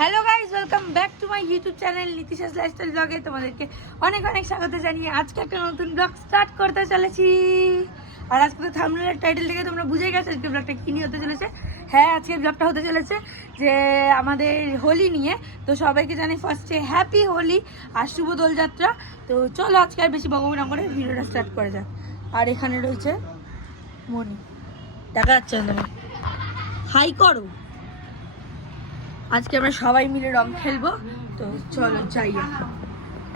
Hello guys, welcome back to my YouTube channel নীতিশাস lifestyle ব্লগে তোমাদেরকে অনেক অনেক স্বাগত জানিয়ে আজকে একটা নতুন ব্লগ স্টার্ট করতে চলেছি। আর আজকে তো থাম্বনেলের টাইটেল থেকে তোমরা বুঝেই গেছো আজকে ব্লগটা কী নিয়ে হতে চলেছে। হ্যাঁ, আজকে ব্লগটা হতে চলেছে যে আমাদের হোলি নিয়ে। তো সবাইকে জানাই ফার্স্টে হ্যাপি হোলি আর শুভ দোলযাত্রা। তো চলো আজকে আর বেশি বকবক না করে ভিডিওটা স্টার্ট করা যাক। আর এখানে রয়েছে মনি, দেখা যাচ্ছে না তোমার, হাই করো। আজকে আমরা সবাই মিলে রং খেলবো, তো চলো যাই।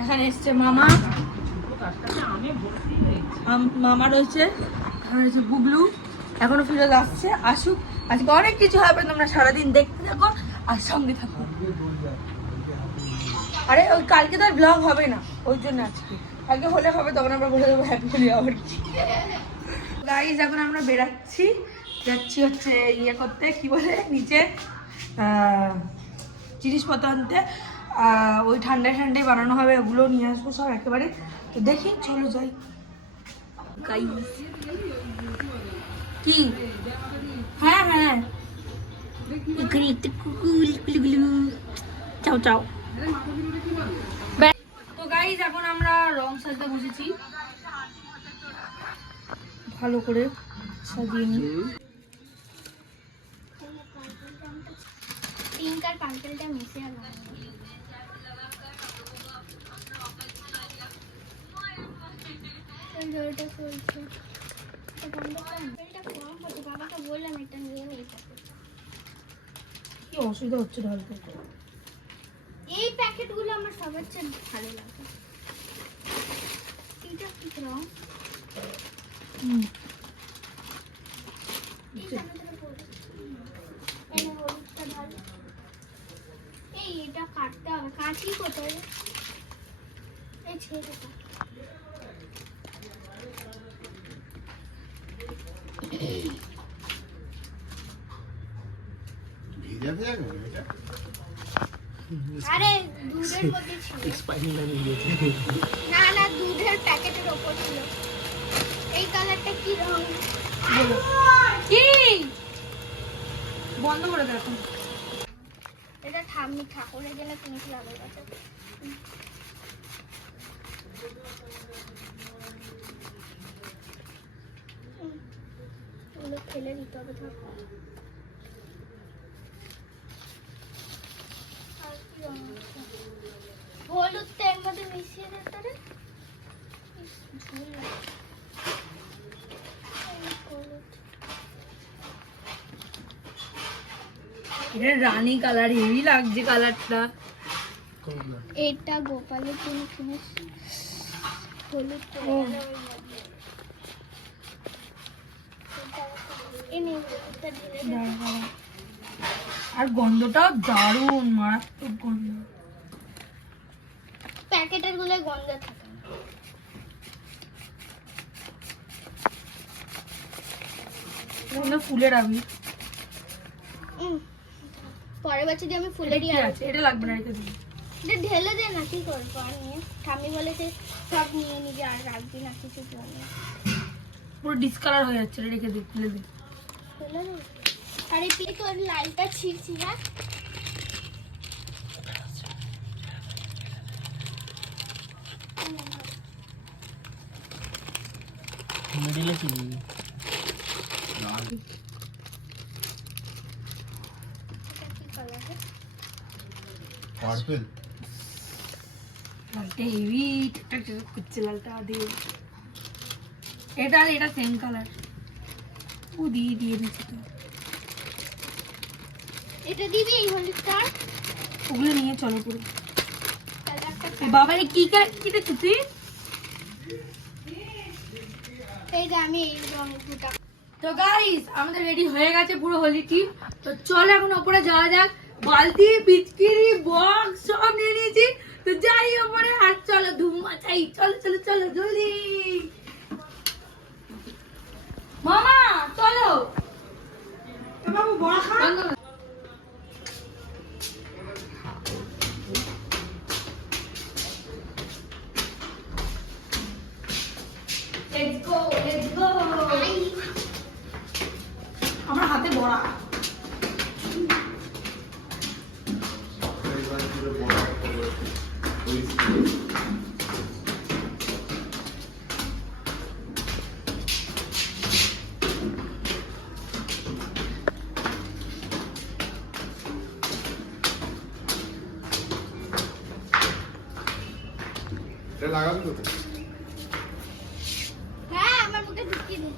এখানে এসছে মামা, মামা রয়েছে, এখানে রয়েছে বুবলু, এখনো ফিরোজ আসছে, আসুক। আজকে অনেক কিছু হবে, তোমরা সারাদিন দেখতে থাকো আর সঙ্গে থাকো। আরে ওই কালকে তো আর ব্লগ হবে না, ওই জন্য আজকে, কালকে হলে হবে, তখন আমরা বলে দেবো হ্যাপি হোলি। আবার কি গাইজ, এখন আমরা বেরাচ্ছি, যাচ্ছি হচ্ছে ইয়ে করতে, কি বলে, নিচে জিনিসপত্র আনতে। ওই ঠান্ডায় ঠান্ডায় বানানো হবে, ওগুলো নিয়ে আসবো সব একেবারে। তো দেখি, চলো যাই। কি? হ্যাঁ হ্যাঁ, এখানে একটু চাও চাও। তো গাইজ, এখন আমরা রং সাজতে বসেছি, ভালো করে সাজিয়ে নিই। পিঙ্ক আর পার্পলটা মিশে আর জলটা চলছে, বাবাকে বললাম এটা নিয়ে নিতে। কি অসুবিধা হচ্ছে ঢালতে? এই প্যাকেটগুলো আমার সবার চেয়ে ভালো লাগে। এটা কি রং? এই এটা কাটতে হবে, কাটি কোথায়? এই ছেলেটা আরে দুধের মধ্যে ছিল, না না দুধের প্যাকেটের ওপর ছিল। এই কালারটা কি রং? কি বন্ধ করে দেখো, এটা ঠাম্মি ঠাকুরের জন্য কিনেছিল আমার কাছে। ওগুলো ফেলে দিতে হবে। হলুদ এর মধ্যে মিশিয়ে দিতে রে, ঝুল লাগে। এটা রানী কালার, হেভি লাগছে কালারটা। এটা গোপালের জন্য কিনেছি, হলুদ। আর গন্ধটাও দারুণ, মারাত্মক গন্ধ। প্যাকেটের গুলো গন্ধ থাকে না, ফুলের আবির। পরের বছর দিয়ে আমি ফুলেরই আছে, এটা লাগবে না, রেখে দিই। এটা ঢেলে দে না, কি করবো আর নিয়ে? ঠাম্মি বলেছে সব নিয়ে নিবি আর রাখবি না কিছু জন্য। পুরো ডিসকালার হয়ে যাচ্ছে, রেখে দিই, ফেলে দিই। ফেলে দে। আর এই পিলে তোর লাইটটা ছিঁড়ছি। হ্যাঁ, মিডিলে চিনি পার্পল লালটা হেভি ঠকঠক করছে, লালটা দিয়ে। এটা সেম কালার, ও দিয়ে দিয়েছে। তো এটা দিবি এই হলুদটা, ওগুলো নিয়ে চলো পুরো। বাবারে কি কেটেছিস তুই? এই যে আমি এই রং দুটা। তো গাইস, আমাদের রেডি হয়ে গেছে পুরো হোলি টিম। তো চলো এখন ওপরে যাওয়া যাক। বালতি, পিচকিরি, বক্স সব নিয়ে নিয়েছি। তো যাই ওপরে, আর চলো ধুম মাচাই। চলো চলো চলো জলদি। মামা চলো। বাবু বড়া খা। Let's go, let's go. আমার হাতে বড়া। এটা লাগাবি কোথায়? হ্যাঁ আমার মুখে ঢুকিয়ে দে।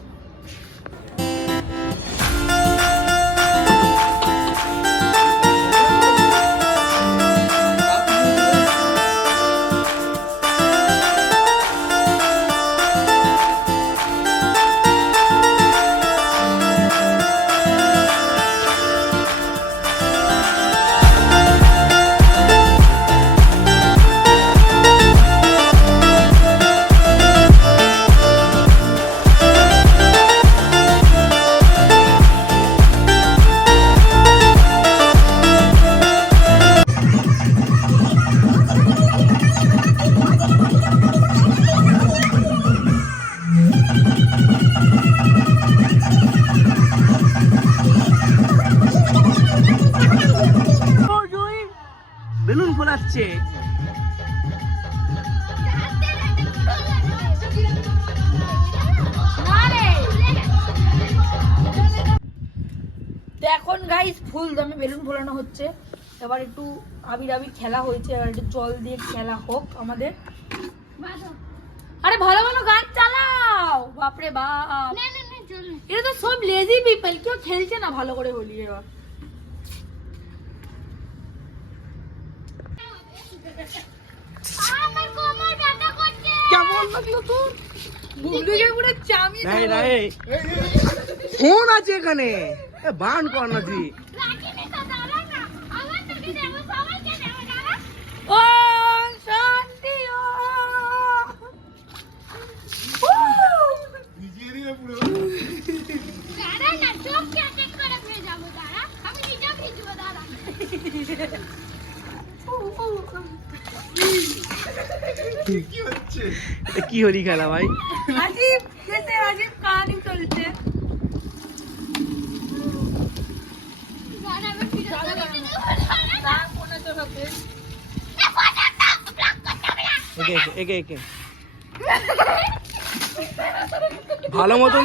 বেলুন ফোলাচ্ছে। তো এখন গাইস ফুল দমে বেলুন ফোলানো হচ্ছে। এবার একটু আবির আবির খেলা হয়েছে, এবার একটু জল দিয়ে খেলা হোক আমাদের। আরে ভালো ভালো গান চালাও, বাপরে বাপ। না না না চল। এটা তো সব লেজি পিপল, কেউ খেলছে না ভালো করে হোলি। এবার আমার কোমর ব্যথা করছে। কেমন লাগলো তোর? বুবলিকে পুরো চামিয়ে নাই দিল। নাই ফোন আছে এখানে, বান কর না জি। রাখিনি তো দাঁড়া না। আমার থেকে দেবো সবাইকে দেবো দাঁড়া। ও শান্তি ও। ভিজিয়ে দিলে পুরো। দাঁড়া না চোখকে চেক করে ফিরে যাবো দাঁড়া। আমি নিজেও ভিজবো দাঁড়া। কি হচ্ছে? কি হলি খেলা ভাই? আজিব যেতে আজিব কাহিনী চলছে। দাঁড়া আমি ফিরে যাবো দাঁড়া। তা কোনে তো হবে। একে একে একে ভালো মতন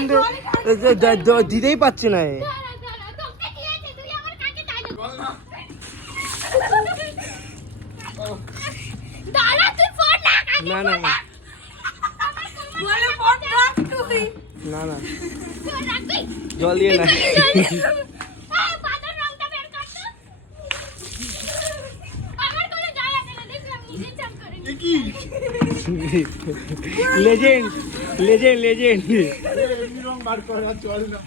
দিতেই পারছে না এ। দাঁড়া দাঁড়া তোকে কি আছে তুই আমার কাছে চাইলো। বল না। দাঁড়া তুই ফোন লাগা। না না না বলে ফোন রাখ তুই। না না ফোন রাখবি। জল দিয়ে না। এই বাদর রংটা বের কর তো। আমার কোনো যায় আসে না দেখলাম নিজে চাপ করে এ কি? Legend legend legend. এমনি রং বার করে আর চলে না।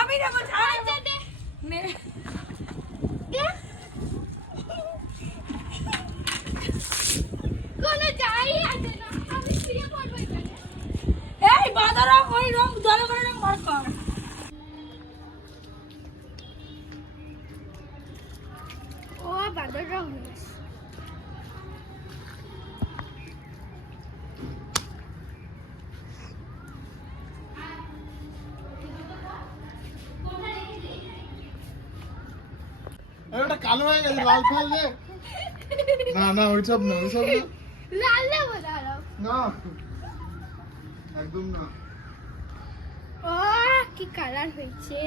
আমি দেবো ছাড় আচ্ছা দে নে। দে কোনো যায় আসে না আমি ফিরে পড়বো এখানে। এই বাজারা ওই রং জলে করে রং বার কর। ও বাদর রং আরে ওটা কালো হয়ে গেছে, লাল ফেল দে। না না ওইসব না, ওইসব না। লাল দেবো দাঁড়াও। না একদম না। ও কি কালার হয়েছে।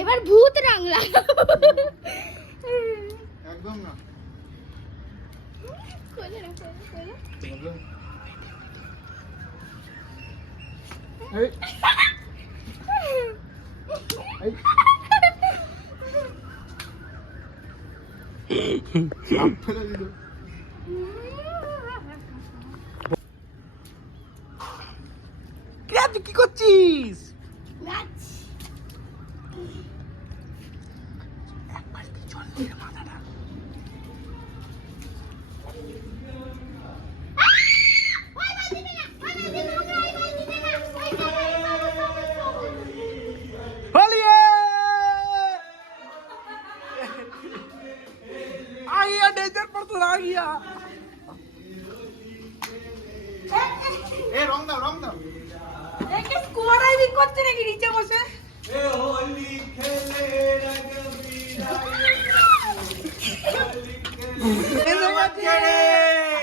এবার ভূত রং লাগাবো। একদম না। কোলে রাখো কোলে। এই এই সাপ ফেলে দিল। তুই কি করছিস? নাচ। होलिए आ गया डेजर्ट पर तो आ गया। এ রং দাও, রং দাও। একে স্কোয়ারাই দিক করতে নাকি নিচে বসে।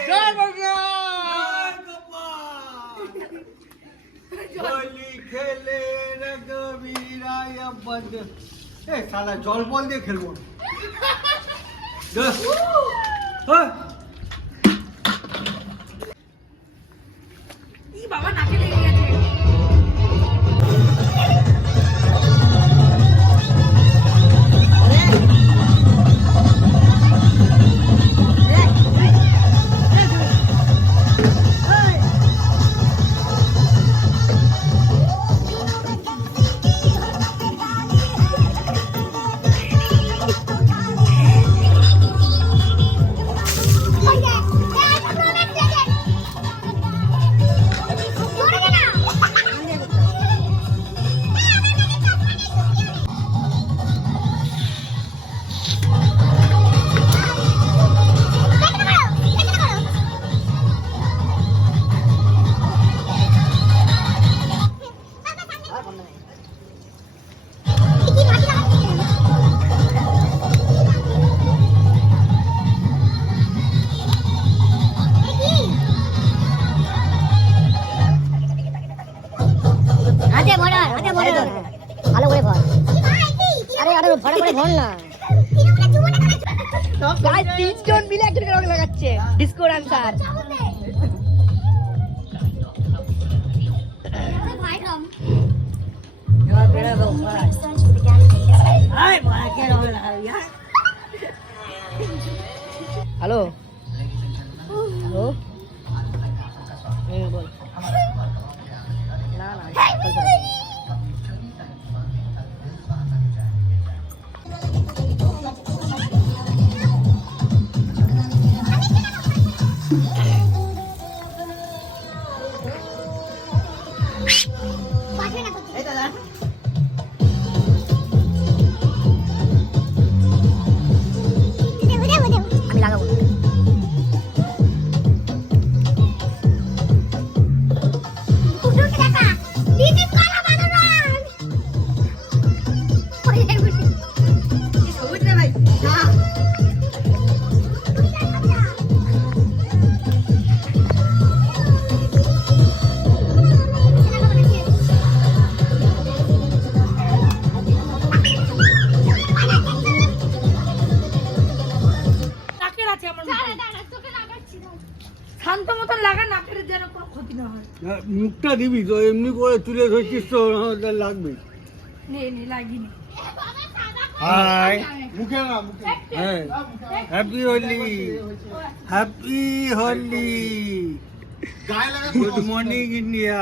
जय बंगा होली खेले रघुवीराय बंद। ए साला जल बल দিয়ে খেলবো। ই বাবা নাকে লেগে গেছে। হাতে ভর ভালো করে ভর আরে আরে ভরা করে ভর না গাইস 30 জন মিলে একজনকে রং লাগাচ্ছে ডিসকো ডান্সার হ্যালো হ্যালো বল না না আমি লাগাবো নাকের আছে আমার শান্ত মতন লাগা, নাকের যেন কোনো ক্ষতি না হয়। মুখটা দিবি তো এমনি করে তুলে ধরছিস তো লাগবে নে নে লাগিনি। হাই মুখে না মুখে হ্যাঁ হ্যাপি হোলি হ্যাপি হোলি গায়ে লাগা good morning India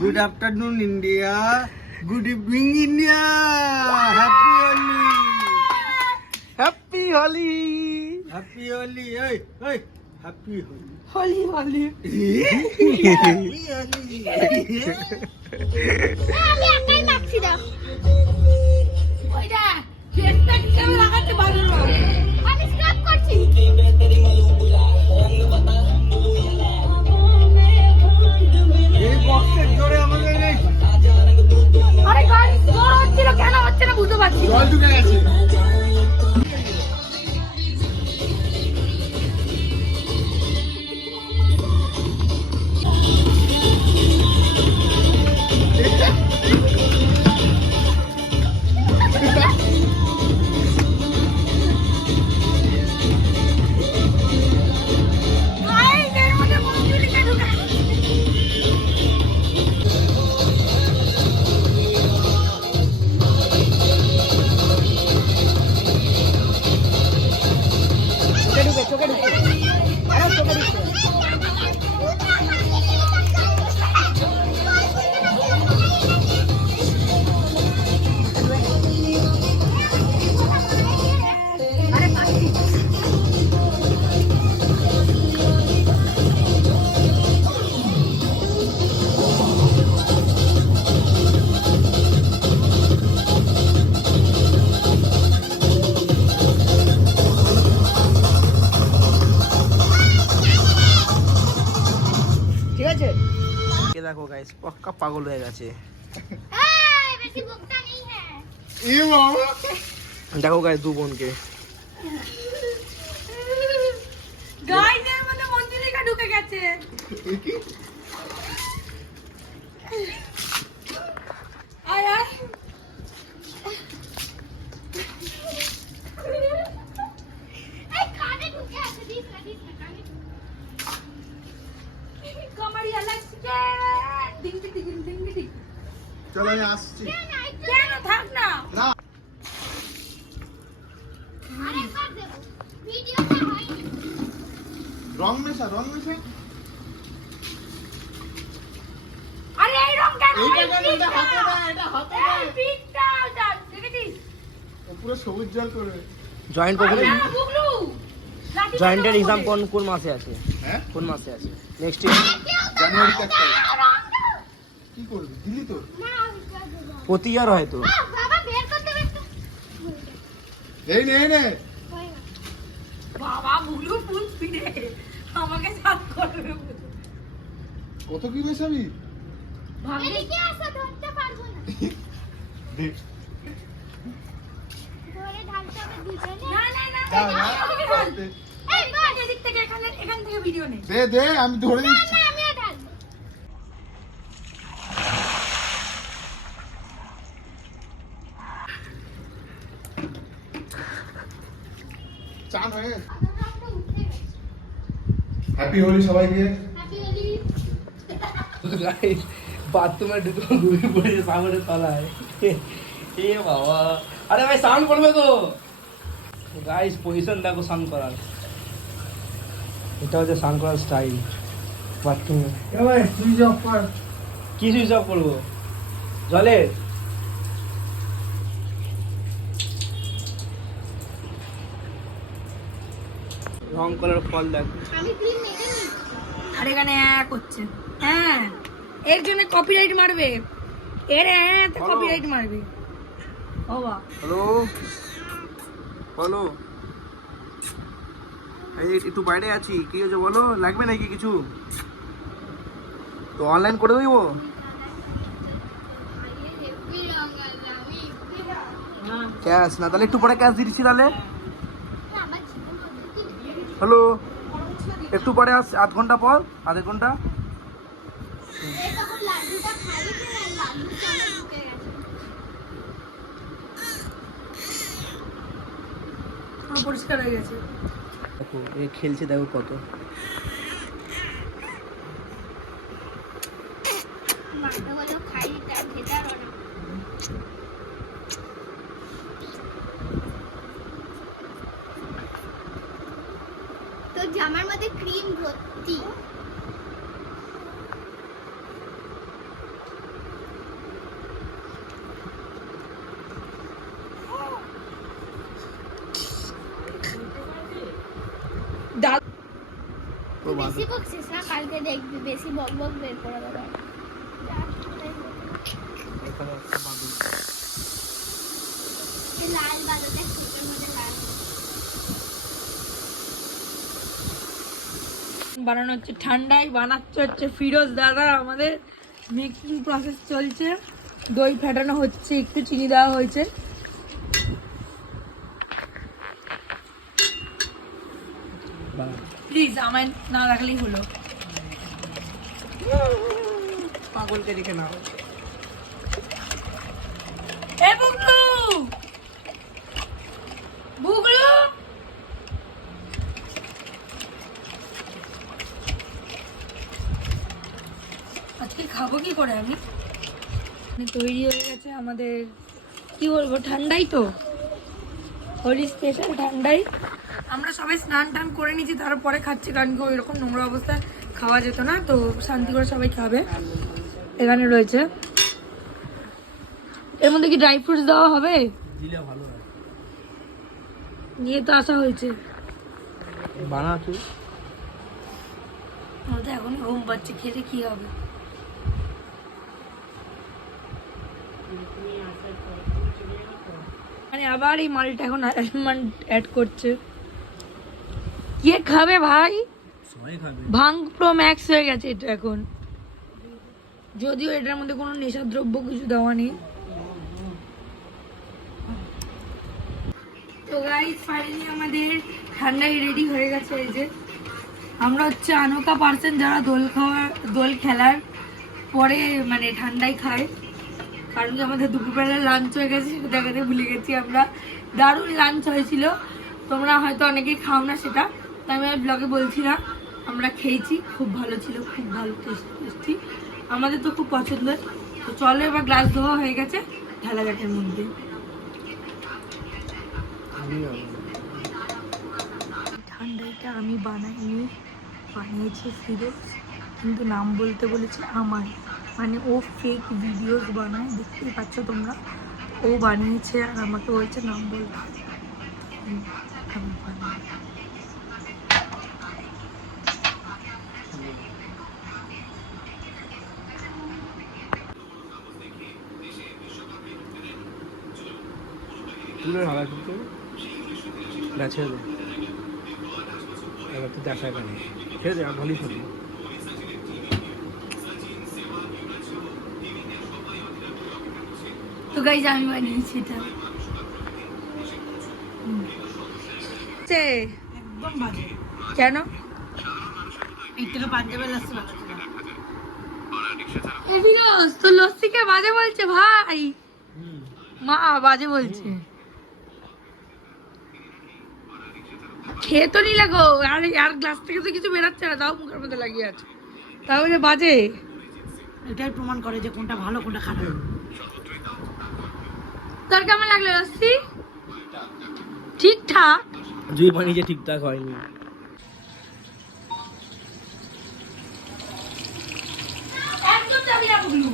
good afternoon India good evening India happy Holi happy Holi. Happy Holi এই এই হ্যাপি হোলি হলি হলি হ্যাপি হোলি আমি একাই মাখছি দাও ওইটা ফেসটা কিভাবে লাগাতে পারো না। আমি স্ক্রাব করছি এই বক্সের জোরে আমাদের এই আরে গাড়ি জোর হচ্ছিল, কেন হচ্ছে না বুঝতে পারছি না। জল ঢুকে গেছে গাইস, এর মধ্যে মঞ্জুলিকা ঢুকে ঠিক আছে এ দেখো গাইস পক্কা পাগল হয়ে গেছে। এই বেশি বকতা নেই হ্যাঁ এ বাবা দেখো গাইস দু বোনকে গাইস, এর মধ্যে মঞ্জুলিকা ঢুকে গেছে। এ কি আয় আয় আমি আসছি। কেন থাক না। না আরেকবার দেবো ভিডিওটা হয়নি রং মেশা আরে এই রং কেন? এইটা কেন? এটা হাতে না, এটা হাতে না। এই পিঙ্কটা যা দেখেছিস? ও পুরো সবুজ জল করবে। জয়েন্ট আরে কখন না, বুগলু। লাঠি জয়েন্টের চালাবো এক্সাম বলে। কোন মাসে আছে? হ্যাঁ কোন মাসে আছে? নেক্সট ইয়ার জানুয়ারি 1 তারিখ। কি করবি? দিলি তো? না ওইটা দেবো প্রতি ইয়ার হয়তো। বাবা বের করতে ব্যস্ত এই নে এই নে। হয় না বাবা বুগলু ফুল স্পিডে আমাকে সাথ করবে। কত কি মেশাবি? ভাবি এদিকে আসো ধরতে পারবো না দেখ। ধরে ঢালতে হবে দুজনে না না না দাও, দাও। এই বল এদিক থেকে এখান থেকে ভিডিও নেই। দে আমি ধরে দিচ্ছি। না আমিও ঢালবো চান হয়ে গেছে। আমরা উঠে গেছি হ্যাপি হোলি সবাইকে। হ্যাপি হোলি গাইস বাথরুমে ঢুকে ঘুমিয়ে পড়েছে সামনে তলায়। এ বাবা, আরে ভাই সাউন্ড করবে তো। গাইস পজিশন দেখো সাউন্ড করার, এটা হচ্ছে সাউন্ড করার স্টাইল বাথরুমে। এ ভাই সুইচ অফ কর। কি সুইচ অফ করবো? জলে রং করার ফল দেখ। আমি ক্রিম মেখে নিই আর এখানে করছে হ্যাঁ, এর জন্য কপিরাইট মারবে। এর হ্যাঁ তো বলো। কপিরাইট মারবে। বাবা হ্যালো বলো, এই একটু বাইরে আছি, কি হয়েছে বলো, লাগবে নাকি কিছু? তো অনলাইন করে দেবো। হেভি রং আছে আমি ক্যাশ না, তাহলে একটু পরে ক্যাশ দিয়ে দিচ্ছি তাহলে। আমার জীবন পদ্ধতি হ্যালো, একটু পরে আধ ঘন্টা পর, আধ ঘন্টা। এই তখন লাড্ডুটা খাই না লাড্ডুটা আমার ঢুকে গেছে পুরো পরিষ্কার হয়ে গেছে। দেখো এ খেলছে, দেখো কত। মাথা বলো খাই তার ভেতর না তো জামার মধ্যে ক্রিম ভর্তি ডাল ও বাবা, বেশি বকছিস না কালকে দেখবি বেশি বক বক বের করে দেবো এখানে একটা বাদুড়। এই লাল বাদাটা খেতের মধ্যে লাল বানানো হচ্ছে ঠান্ডায়, বানাচ্ছে হচ্ছে ফিরোজ দাদা। আমাদের মেকিং প্রসেস চলছে, দই ফাটানো হচ্ছে, একটু চিনি দেওয়া হয়েছে। প্লিজ আমায় না রাখলেই হলো। পাগলকে রেখে নাও। এ বুগলু, বুগলু আজকে খাবো কি করে আমি? তৈরি হয়ে গেছে আমাদের, কি বলবো, ঠান্ডাই তো, হোলি স্পেশাল ঠান্ডাই। আমরা সবাই স্নান টান করে নিয়েছি, তারপরে খাচ্ছি, কারণ কি ওইরকম নোংরা অবস্থায় খাওয়া যেত না, তো শান্তি করে সবাই খাবে। এখানে রয়েছে, এর মধ্যে কি ড্রাই ফ্রুটস দেওয়া হবে? দিলে ভালো হয়। নিয়ে তো আসা হয়েছে। বানা তুই। আমার তো এখন ঘুম পাচ্ছে, খেলে কি হবে? মানে আবার এই মালটা এখন অ্যাড করছে। কে খাবে ভাই? সবাই খাবে। ভাং প্রো ম্যাক্স হয়ে গেছে এটা এখন, যদিও এটার মধ্যে কোনো নেশাদ্রব্য কিছু দেওয়া নেই। তো গাইস ফাইনালি আমাদের ঠান্ডায় রেডি হয়ে গেছে। এই যে আমরা হচ্ছে আনোকা পার্সন যারা দোল খেলার পরে মানে ঠান্ডায় খায়, কারণ কি আমাদের দুপুরবেলা লাঞ্চ হয়ে গেছে, সেটা দেখাতে ভুলে গেছি আমরা। দারুণ লাঞ্চ হয়েছিল, তোমরা হয়তো অনেকেই খাও না সেটা, তাই আমি ব্লগে বলছি না। আমরা খেয়েছি, খুব ভালো ছিল, খুব ভালো টেস্টি। আমাদের তো খুব পছন্দের, তো চলো এবার গ্লাস ধোয়া হয়ে গেছে, ঢালা গাটের মধ্যে। ঠান্ডাটা আমি বানাইনি, বানিয়েছি ফিরোজ, কিন্তু নাম বলতে বলেছে আমার, মানে ও ফেক ভিডিওস বানায়, দেখতেই পাচ্ছ তোমরা, ও বানিয়েছে আর আমাকে বলছে নাম বলতে। আমি বানাই। তুলে হালা করতে না, ছেড়ে দে, এবার তো দেখা কেন, ছেড়ে দে, আর বলিস না। তো গাইজ আমি বানিয়েছি এটা। একদম বাজে। কেন? এর থেকে পাঞ্জাবের লস্যি বানাচ্ছিলাম। এ ফিরোজ, তো লস্যিকে বাজে বলছে ভাই, মা বাজে বলছে। খেয়ে তো নিলে গো, আর গ্লাস থেকে তো কিছু বেরাচ্ছে না, তাও মুখের মধ্যে লাগিয়ে আছে, তাহলে বাজে। এটাই প্রমাণ করে যে কোনটা ভালো কোনটা খারাপ। তোর কেমন লাগলো লস্যি? ঠিকঠাক। জুই বানিয়েছে, ঠিকঠাক হয়নি। একদম যাবি না বুগলু।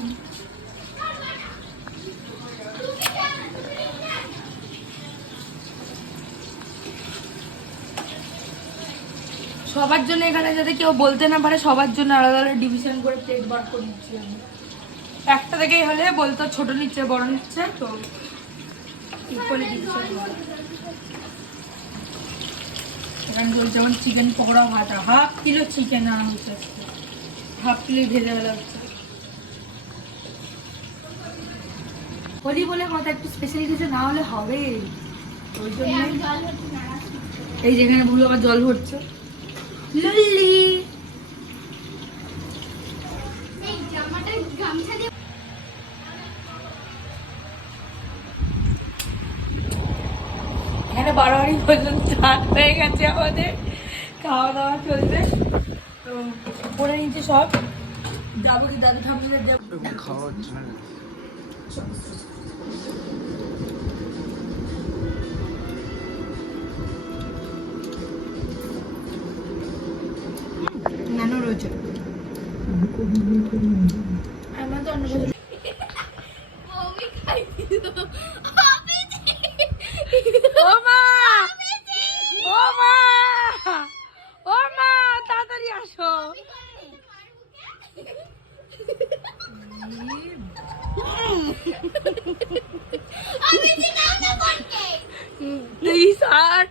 সবার জন্য এখানে যাতে কেউ বলতে না পারে, সবার জন্য আলাদা আলাদা ডিভিশন করে প্লেট বার করে নিচ্ছি আমি। একটা থেকেই হলে বলতো ছোট নিচ্ছে বড় নিচ্ছে, তো ইকুয়ালি ডিভিশন। এখানে যেমন চিকেন পকোড়া ভাজা, 1/2 কিলো চিকেন আনা হচ্ছে, 1/2 কিলো ভেজে ফেলা হচ্ছে। হোলি বলে কথা, একটু স্পেশাল কিছু না হলে হবে, ওই জন্য। এই যেখানে ভুল আবার জল ভরছে লল্লি। এই জামাটা গামছা দিয়ে এখানে 12 পর্যন্ত স্টার্ট হয়ে গেছে আমাদের, খাওয়া দাওয়া চলবে। তো করে নিচ্ছে সব, যাবো কি দাদু ঠাকুরের যাবো। খাওয়া হচ্ছে না। নানু রয়েছে আমার তো অন্য কিছু। আমি খাই দিল ও মা, ও মা, ও মা, তাড়াতাড়ি আসো। These are